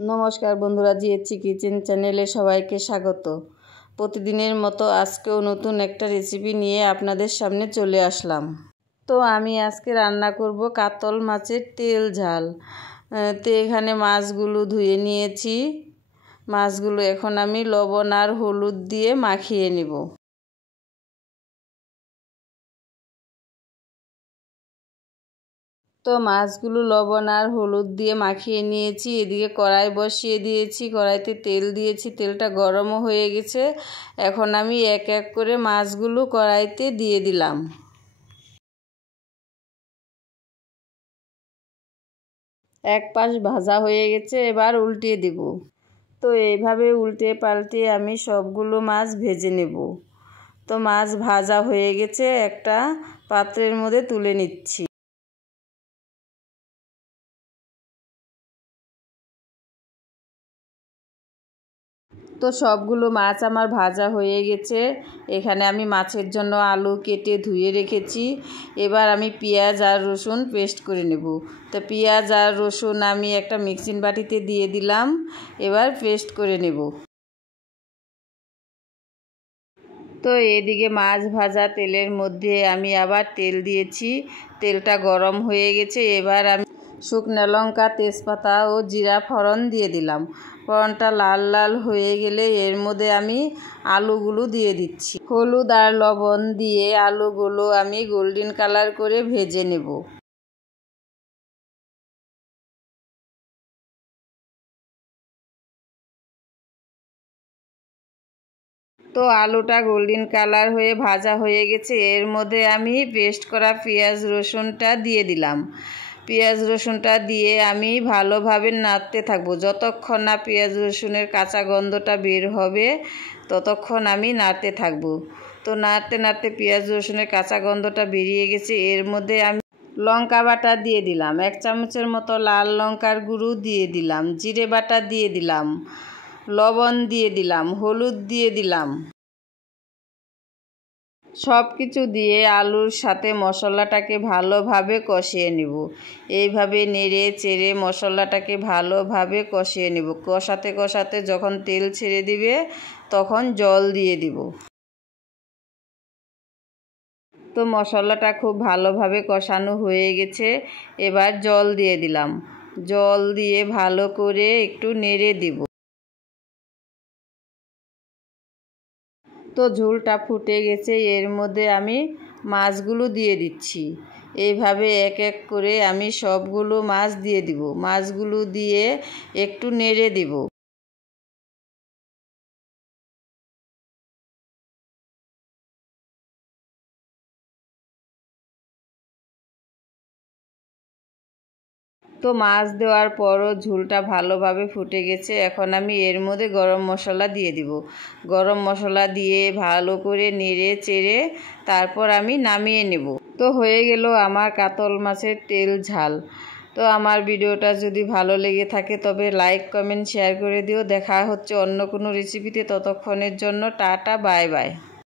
নমস্কার বন্ধুরা, জিএচি কিচেন চ্যানেলে সবাইকে স্বাগত। প্রতিদিনের মতো আজকেও নতুন একটা রেসিপি নিয়ে আপনাদের সামনে চলে আসলাম। তো আমি আজকে রান্না করব কাতল মাছের তেল ঝাল। তো এখানে মাছগুলো ধুয়ে নিয়েছি। মাছগুলো এখন আমি লবণ আর হলুদ দিয়ে মাখিয়ে নেব। তো মাছগুলো লবণ আর হলুদ দিয়ে মাখিয়ে নিয়েছি। এদিকে কড়াই বসিয়ে দিয়েছি, কড়াইতে তেল দিয়েছি, তেলটা গরমও হয়ে গেছে। এখন আমি এক এক করে মাছগুলো কড়াইতে দিয়ে দিলাম। এক পাশ ভাজা হয়ে গেছে, এবার উল্টিয়ে দেব। তো এইভাবে উল্টে পাল্টে আমি সবগুলো মাছ ভেজে নেব। তো মাছ ভাজা হয়ে গেছে, একটা পাত্রের মধ্যে তুলে নিচ্ছি। তো সবগুলো মাছ আমার ভাজা হয়ে গেছে। এখানে আমি মাছের জন্য আলু কেটে ধুয়ে রেখেছি। এবার আমি পেঁয়াজ আর রসুন পেস্ট করে নেব। তো পেঁয়াজ আর রসুন আমি একটা মিক্সিং বাটিতে দিয়ে দিলাম। এবার পেস্ট করে নেব। তো এদিকে মাছ ভাজা তেলের মধ্যে আমি আবার তেল দিয়েছি। তেলটা গরম হয়ে গেছে। এবার আমি শুকনো লঙ্কা, তেজপাতা ও জিরা ফোড়ন দিয়ে দিলাম। ফোড়নটা লাল লাল হয়ে গেলে এর মধ্যে আমি আলুগুলো দিয়ে দিচ্ছি। হলুদ আর লবণ দিয়ে আলুগুলো আমি গোল্ডেন কালার করে ভেজে নেব। তো আলুটা গোল্ডেন কালার হয়ে ভাজা হয়ে গেছে। এর মধ্যে আমি পেস্ট করা পেঁয়াজ রসুনটা দিয়ে দিলাম। পেঁয়াজ রসুনটা দিয়ে আমি ভালোভাবে নাড়তে থাকবো। যতক্ষণ না পেঁয়াজ রসুনের কাঁচা গন্ধটা বের হবে ততক্ষণ আমি নাড়তে থাকবো। তো নাড়তে নাড়তে পেঁয়াজ রসুনের কাঁচা গন্ধটা বেরিয়ে গেছে। এর মধ্যে আমি লঙ্কা বাটা দিয়ে দিলাম। 1 চামচের মতো লাল লঙ্কার গুঁড়ো দিয়ে দিলাম। জিরে বাটা দিয়ে দিলাম। লবণ দিয়ে দিলাম। হলুদ দিয়ে দিলাম। সব কিছু দিয়ে আলুর সাথে মশলাটাকে ভালোভাবে কষিয়ে নেব। এইভাবে নেড়ে চেড়ে মশলাটাকে ভালোভাবে কষিয়ে নেব। কষাতে কষাতে যখন তেল ছেড়ে দিবে তখন জল দিয়ে দিব। তো মশলাটা খুব ভালোভাবে কষানো হয়ে গেছে। এবার জল দিয়ে দিলাম। জল দিয়ে ভালো করে একটু নেড়ে দিব। তো ঝোলটা ফুটে গেছে। এর মধ্যে আমি মাছগুলো দিয়ে দিচ্ছি। এইভাবে এক এক করে আমি সবগুলো মাছ দিয়ে দিব। মাছগুলো দিয়ে একটু নেড়ে দিব। তো মাছ দেওয়ার পরও ঝোলটা ভালোভাবে ফুটে গেছে। এখন আমি এর মধ্যে গরম মশলা দিয়ে দিব। গরম মশলা দিয়ে ভালো করে নেড়ে চেড়ে তারপর আমি নামিয়ে নেব। তো হয়ে গেল আমার কাতল মাছের তেল ঝাল। তো আমার ভিডিওটা যদি ভালো লেগে থাকে তবে লাইক কমেন্ট শেয়ার করে দিও। দেখা হচ্ছে অন্য কোনো রেসিপিতে। ততক্ষণের জন্য টাটা, বাই বাই।